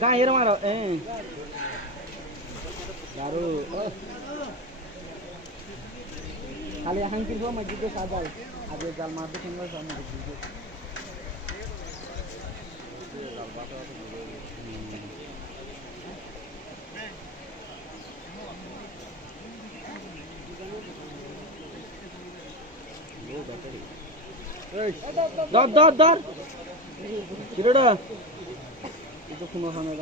গায়ের মারো দারু খালি এখন কিন্তু মসজিদে সাজাল আগে জাল মারতে সুন্দর সামনে মসজিদে ধর ধর ধর কিরোটা এটা কোনো খানা